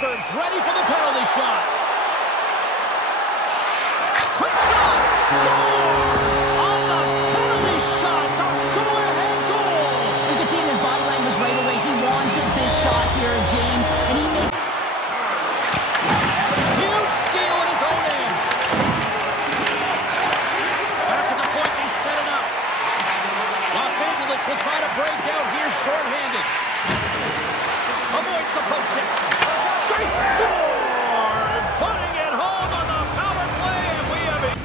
Forsberg's ready for the penalty shot. Quick shot! Scores! On the penalty shot! The go-ahead goal! You could see in his body language right away. He wanted this shot here, James, and he made... Huge steal in his own end. Back to the point, they set it up. Los Angeles will try to break out here shorthanded. Avoids the poke check. They score! Putting it home on the power play, and we have it.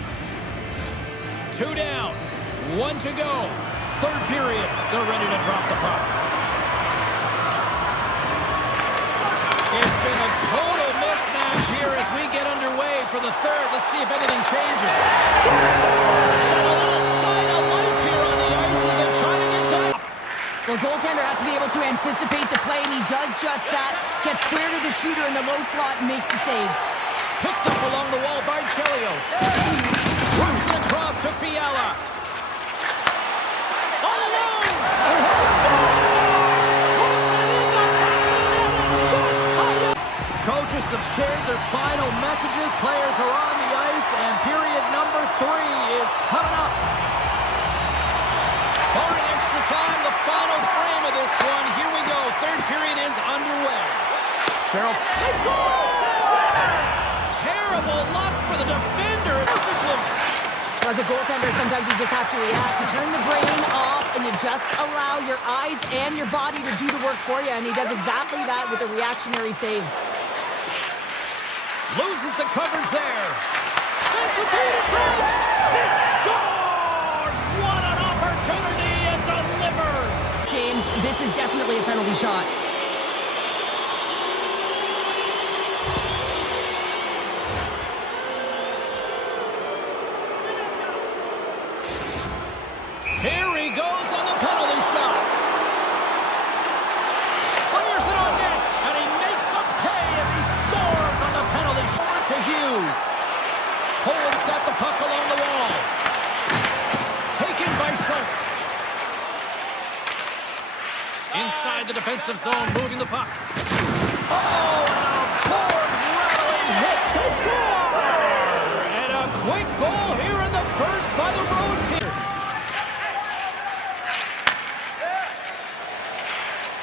2 down, 1 to go. Third period, they're ready to drop the puck. It's been a total mismatch here as we get underway for the third. Let's see if anything changes. Scores! And a little sign of life here on the ice as they try to get back. Well, goaltender has to be able to anticipate the play, and he does just that. Gets clear to the shooter in the low slot and makes the save. Picked up along the wall by Chelios. Works it across to Fiala. All alone! Scores! Puts it in the back of the net and puts high up. Coaches have shared their final messages. Players are on the ice, and period number 3 is coming up. Barring extra time, the final frame of this one. Here we go. Third period is underway. Cheryl. They score! Terrible luck for the defender. Perfectly. As a goaltender, sometimes you just have to react. You turn the brain off, and you just allow your eyes and your body to do the work for you, and he does exactly that with a reactionary save. Loses the coverage there. Sends the feed in front. He scores! What an opportunity and delivers! James, this is definitely a penalty shot. Here he goes on the penalty shot. Fires it on net, and he makes them pay as he scores on the penalty shot. To Hughes. Poland's got the puck along the wall. Taken by Schultz. Inside the defensive zone, moving the puck. Oh, and a board-rattling hit. They score! And a quick goal here in the first by the road team.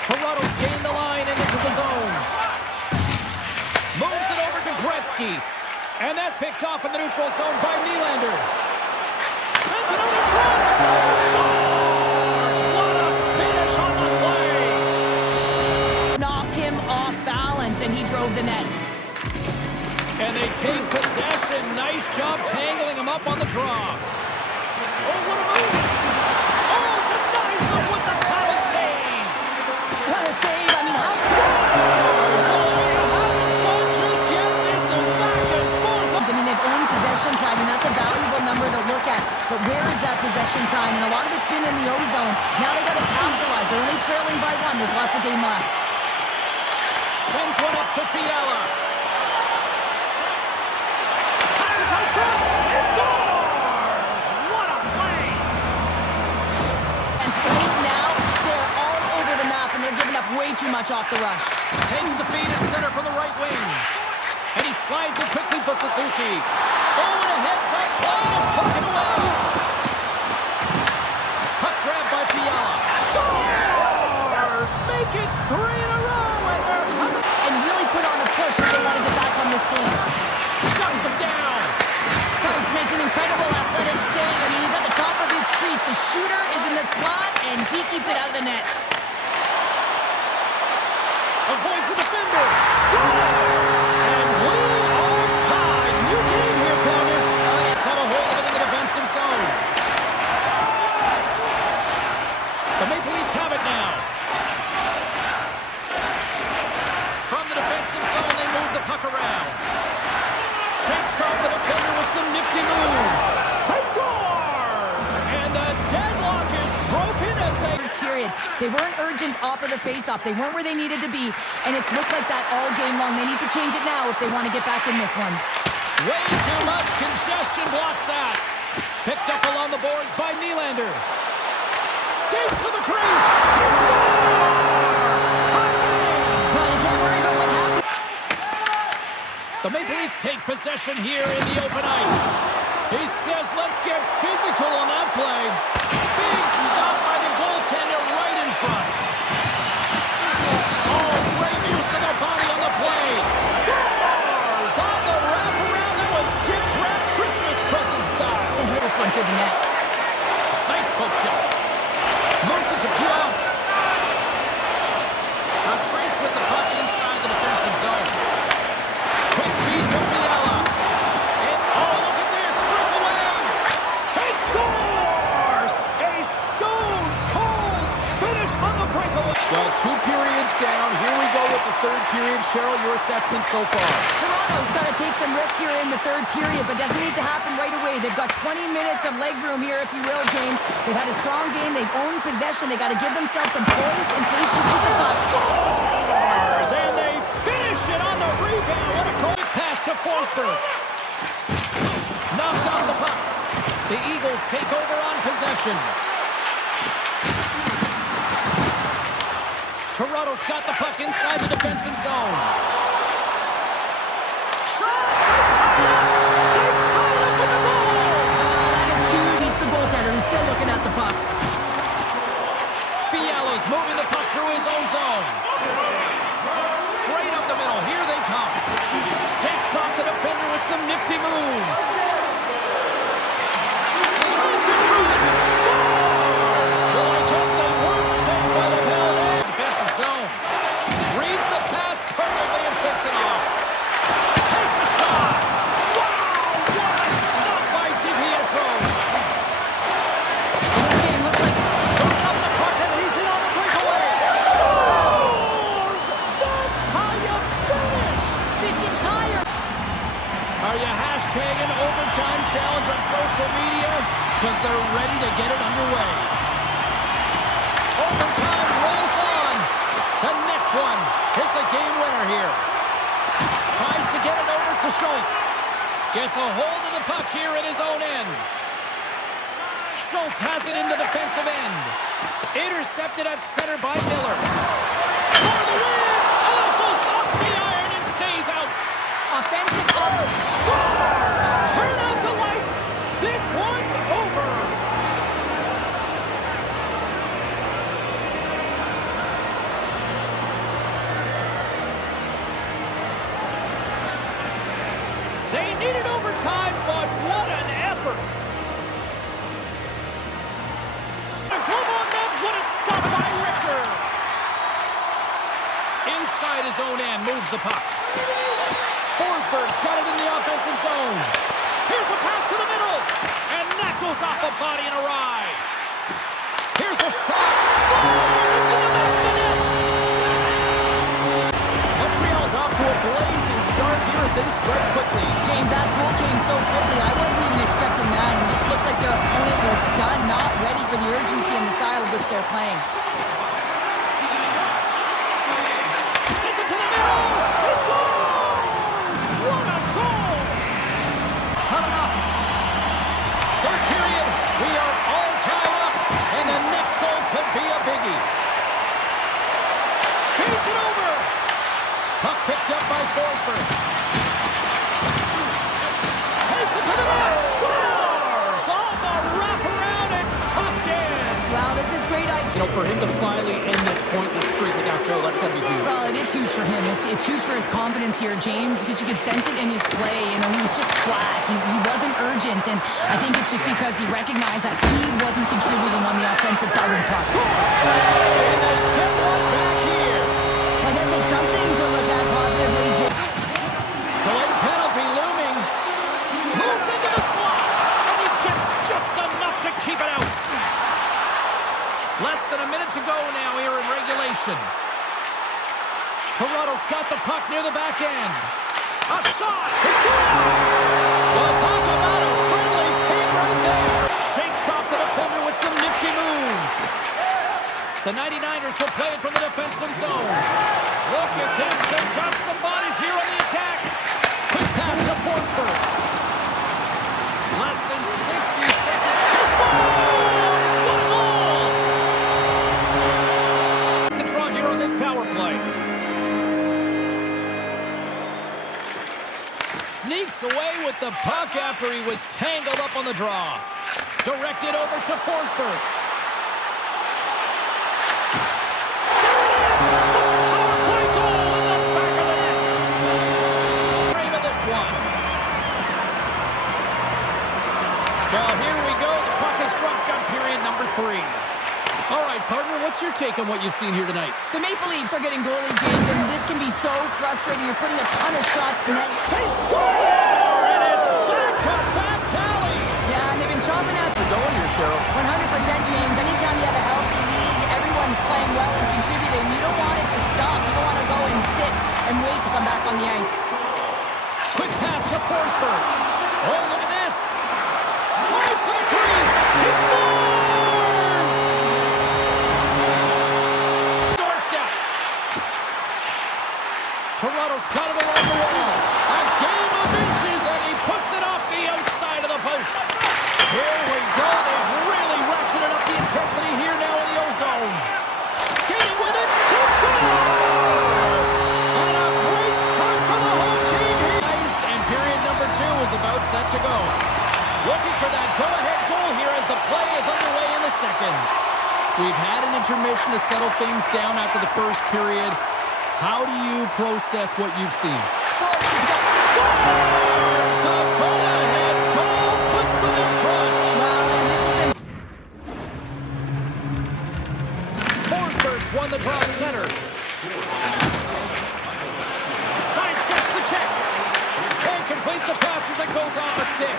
Toronto's gained the line and into the zone. Moves it over to Gretzky. And that's picked off in the neutral zone by Nylander. Sends it over front. Scores! What a finish on the play! Knocked him off balance, and he drove the net. And they take possession. Nice job tangling him up on the draw. Oh, what a move! Oh, denies him with the title save! What a save! I mean, how Scores! Oh, you haven't fun just yet. This is back and forth. I mean, they've owned possession time, and that's a valuable number to look at. But where is that possession time? And a lot of it's been in the O-zone. Now they got to capitalize. They're only trailing by 1. There's lots of game left. Sends one up to Fiala. Passes out front. He scores! What a play! And right now, they're all over the map, and they're giving up way too much off the rush. Takes the feed at center from the right wing. And he slides it quickly to Suzuki. Oh, and a heads-up play and puck it away. Puck grab by Fiala. Scores! Make it 3 in a row, and they're coming. And really put on a push if they want to get back on this game. Shuts him down. Price makes an incredible athletic save. I mean, he's at the top of his crease. The shooter is in the slot, and he keeps it out of the net. Avoids the defender. Scores! And we are tied. New game here, Connor. Let's have a hold of it in the defensive zone. The Maple Leafs have it now. From the defensive zone, they move the puck around. Shakes off the defender with some nifty moves. They score! And the deadlock is broken as they... Period. They weren't urgent off of the faceoff. They weren't where they needed to be, and it's looked like that all game long. They need to change it now if they want to get back in this one. Way too much congestion blocks that. Picked up along the boards by Nylander. Skates to the crease. He scores! Timing! Well, you can't worry about what happened. take possession here in the open ice. He says, let's get physical on that play. Big stop by the goaltender right in front. Oh, great use of the body on the play. Scores on the wraparound. That was gift wrap Christmas present style. This one to the net. Nice poke job. Moves it to Pionk. Now Trace with the puck inside the defensive zone. Quick feed to Fiala. And, oh, look at this. Breakaway. He scores! A stone-cold finish on the breakaway. Well, 2 periods down. Here we go with the third period. Cheryl, your assessment so far? Toronto's got to take some risks here in the third period, but doesn't need to happen right away. They've got 20 minutes of leg room here, if you will, James. They've had a strong game. They've owned possession. They got to give themselves some poise and patience with the puck. Scores! And they finish it on the rebound. What a cold pass to Forsberg. Knocked off the puck. The Eagles take over on possession. Toronto's got the puck inside the defensive zone. Shot! They tie it with the goal! That is huge. Beats the goaltender who's still looking at the puck. Fiala's moving the puck through his own zone. Straight up the middle. Here they come. Shakes off the defender with some nifty moves. Tries to shoot it. Scores! Well, I guess they weren't saved by the penalty. Defensive zone. Reads the pass perfectly and picks it off. Takes a shot. Wow! What a stop by DiPietro. This game looks like Puts up the puck and he's in on the breakaway. Scores! That's how you finish. this entire... Are you hashtagging overtime challenge on social media? Because they're ready to get it underway. Overtime rolls on. The next one is the game winner here. Tries to get it over to Schultz. Gets a hold of the puck here at his own end. Schultz has it in the defensive end. Intercepted at center by Miller. For the win! And it goes off the iron and stays out. Offensive over. Scores! Turn out the lights. This one's over. They needed overtime, but what an effort. A glove on net. What a stop by Richter. Inside his own end, moves the puck. Forsberg's got it in the offensive zone. Here's a pass to the middle. And that goes off a body and a ride. Here's a shot. Scores! It's in the back of the net. Montreal's off to a blazing start here as they strike quickly. James, that goal came so quickly. I wasn't even expecting that. It just looked like their opponent was stunned, not ready for the urgency and the style of which they're playing. Sends it to the middle. He scores! What a goal! Coming up. Third period. We are all tied up. And the next goal could be a biggie. Feeds it over. Puck picked up by Forsberg. Takes it to the net. Scores! On the wraparound. It's tucked in. Wow, this is great. You know, for him to finally end this pointless streak without goal, that's got to be huge. Well, it is huge for him. It's huge for his confidence here, James, because you could sense it in his play. You know, he was just flat. He wasn't urgent, and I think it's just because he recognized that he wasn't contributing on the offensive side of the puck. And they get one back here. I guess it's something to look at positively, James. Delayed penalty looming. Moves into the slot, and he gets just enough to keep it out. Less than a minute to go now here in regulation. Toronto's got the puck near the back end. A shot! It's good! Well, talk about a friendly peep right there. Shakes off the defender with some nifty moves. The 99ers will play it from the defensive zone. Look at this. They've got some bodies here on the attack. Quick pass to Forsberg. Less than 60 seconds. He scores! What a goal! The draw here on this power play. sneaks away with the puck after he was tangled up on the draw. Directed over to Forsberg. Well, here we go. The puck is shotgun period number 3. All right, partner, what's your take on what you've seen here tonight? The Maple Leafs are getting goalie, James, and this can be so frustrating. You're putting a ton of shots to net. They score, and it's back-to-back tallies. Yeah, and they've been chopping out. You're going here, Cheryl. 100%, James. Anytime you have a healthy league, everyone's playing well and contributing. You don't want it to stop. You don't want to go and sit and wait to come back on the ice. Quick pass to Forsberg. Oh, look at this. Drives to the crease. He scores! Doorstep. Toronto's got it along the wall. A game of inches, and he puts it off the outside of the post. Here we go. They've really ratcheted up the intensity here now in the O-zone. Skating with it. He scores! And a great start for the home team here. Nice, and period number 2 is about set to go. Looking for that go-ahead goal here as the play is underway in the second. We've had an intermission to settle things down after the first period. How do you process what you've seen? Scores! The go-ahead goal puts them in front. Forsberg's won the draw center. Sidesteps the check. Can't complete the pass as it goes off a stick.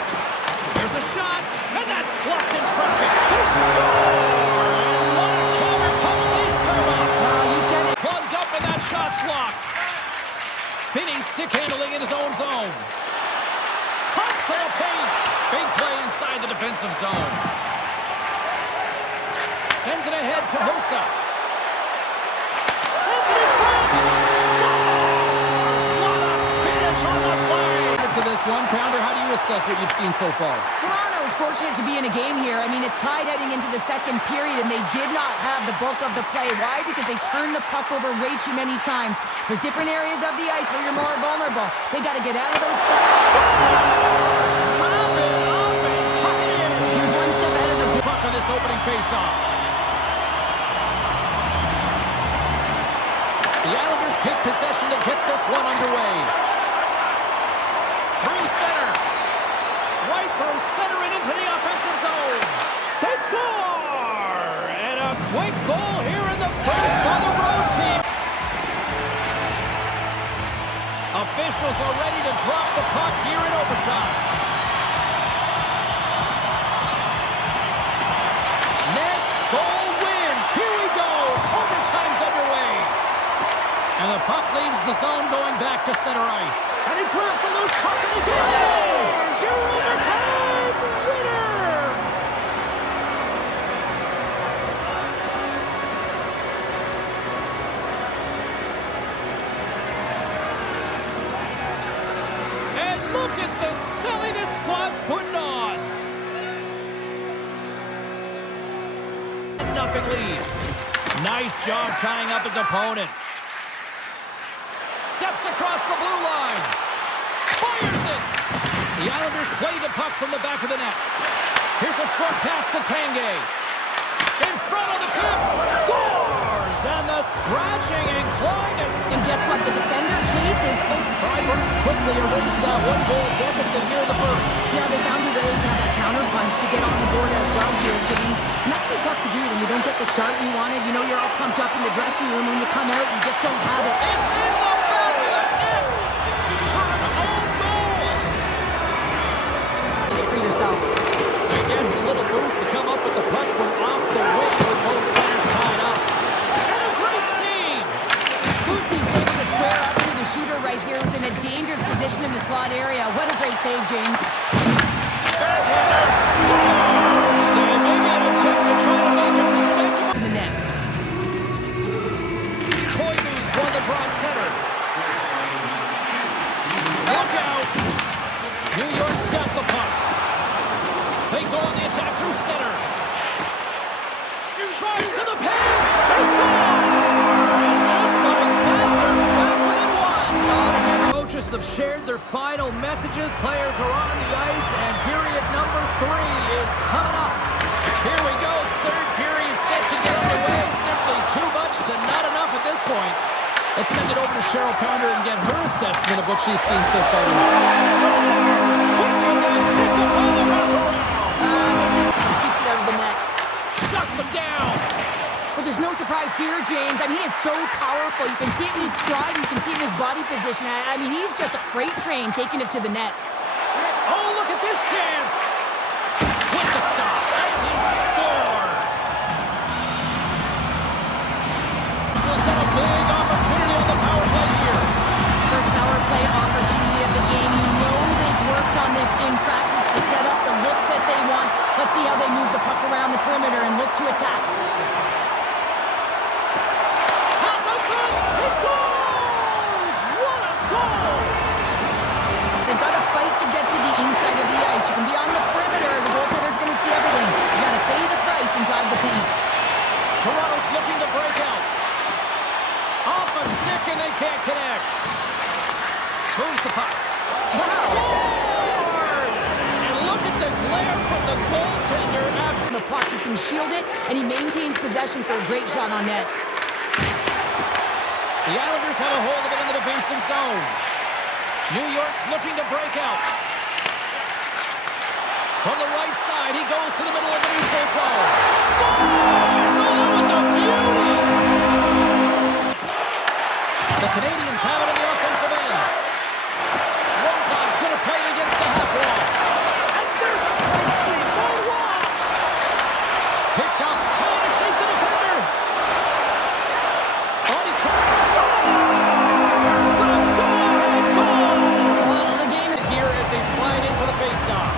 There's a shot, and that's blocked in traffic. They score! And what a counter punch they serve up. You said it. Plugged up, and that shot's blocked. Finney stick handling in his own zone. Cuts to the paint. Big play inside the defensive zone. Sends it ahead to Hossa. Sends it in front. Scores! What a finish on the play. To this one, Pounder, how do you assess what you've seen so far? Toronto is fortunate to be in a game here. I mean, it's tied heading into the second period, and they did not have the bulk of the play. Why? Because they turned the puck over way too many times. There's different areas of the ice where you're more vulnerable. They got to get out of those spots. Wrap it up and tuck it in. He was one step ahead of the Puck on this opening faceoff. The Islanders take possession to get this one underway. Through center. Right through center and into the offensive zone. They score! And a quick goal here in the first for the road team. Officials are ready to drop the puck here in overtime. Next goal wins. Here we go. Overtime's underway. And the puck leaves the zone going back to center ice. And he clears the loose puck and he's in. There's your overtime winner! And look at the silliness squad's putting on. Nothing lead. Nice job tying up his opponent. Steps across the blue line. Fires it. The Islanders play the puck from the back of the net. Here's a short pass to Tanguay. In front of the tip. Scores! And the scratching and clawing is... And guess what? The defender chases. Freiburg's quickly erased that one-goal deficit here in the first. Yeah, they found a way to have a counter punch to get on the board as well here, James. And that can be tough to do when you don't get the start you wanted. You know, you're all pumped up in the dressing room. When you come out, you just don't have it. It's in the back of the net for an own goal. Get it for yourself. He gets a little boost to come up with the puck from off the wing with both centers tied up. And a great save. Boosie's able to square up to the shooter right here, who's in a dangerous position in the slot area. What a great save, James. Backhander scores! And maybe an attempt to try to make him respectable. In the net. Koivu's won the draw at center. Look out! New York's got the puck. They go on the attack through center. Drives to the paint. They score! And just like that, they're back within one. Oh, the Coaches have shared their final messages. Players are on the ice, and period number 3 is coming up. Here we go. Third period set to get underway. Simply too much to not enough at this point. Let's send it over to Cheryl Pounder and get her assessment of what she's seen so far tonight. Scores! Quick as a hit upon the wraparound. This keeps it out of the net. Shuts him down. But there's no surprise here, James. I mean, he is so powerful. You can see it in his stride. You can see it in his body position. I mean, he's just a freight train taking it to the net. Oh, look at this chance. With the stop. And he scores. He's got a big opportunity on the power play here. First power play opportunity of the game. You know they've worked on this in practice, the setup, the look that they want. Let's see how they move the puck around the perimeter and look to attack. Pass out front. He scores! What a goal! They've got to fight to get to the inside of the ice. You can be on the perimeter. The goaltender's going to see everything. You got to pay the price and drive the paint. Toronto's looking to break out. Off a stick and they can't connect. Moves the puck. Wow! Scores! And look at the glare from the goaltender after The puck, he can shield it, and he maintains possession for a great shot on net. the Islanders have a hold of it in the defensive zone. New York's looking to break out. From the right side, he goes to the middle of the neutral zone. Scores! Oh, that was a beauty! The Canadians have it in the offensive end. Lozon's going to play it against the half wall. And there's a clean sweep by Watt. Picked up, trying to shake the defender. On he tries. Scores! The go-ahead goal! Well, the game Here as they slide in for the face-off.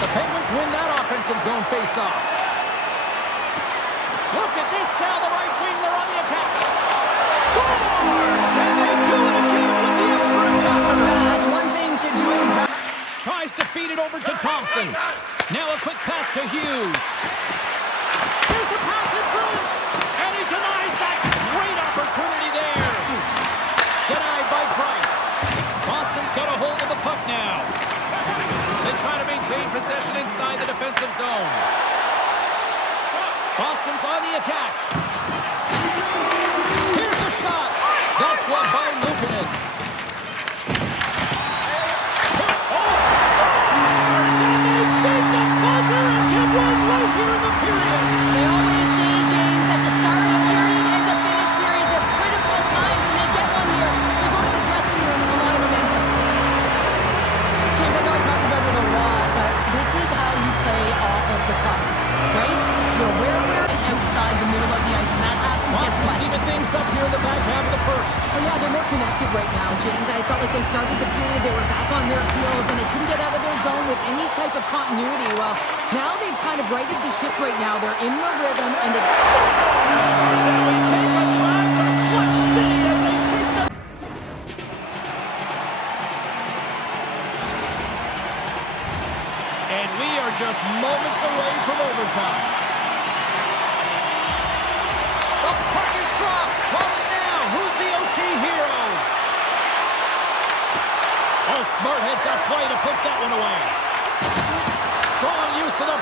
The Penguins win that offensive zone face-off. Look at this down the right wing. They're on the attack. Scores! And they do it again with the extra attacker. That's one thing to do in Tries to feed it over to Thompson. Now a quick pass to Hughes. Here's a pass in front. And he denies that great opportunity there. Denied by Price. Boston's got a hold of the puck now. They try to maintain possession inside the defensive zone. Boston's on the attack. Here's a shot. That's blocked by Luukkonen. Oh, scores! And they beat the buzzer and get one right here in the period. They always say, James, that to start a period and to finish periods are critical times, and they get one here. They go to the dressing room with a lot of momentum. James, I know I talk about it a lot, but this is how you play off of the puck, right? You're where we're outside the middle of the ice. When that happens, guess what? Boston's even things up here in the back half of the first. Well, yeah, they're more connected right now, James. I felt like they started the period, they were back on their heels, and they couldn't get out of their zone with any type of continuity. Well, now they've kind of righted the ship right now. They're in the rhythm, and they've... And we take a drive to Clutch City as they take the... And we are just moments away from overtime. The puck is dropped. Call it now. Who's the OT hero? Oh, smart heads up play to put that one away. Strong use of the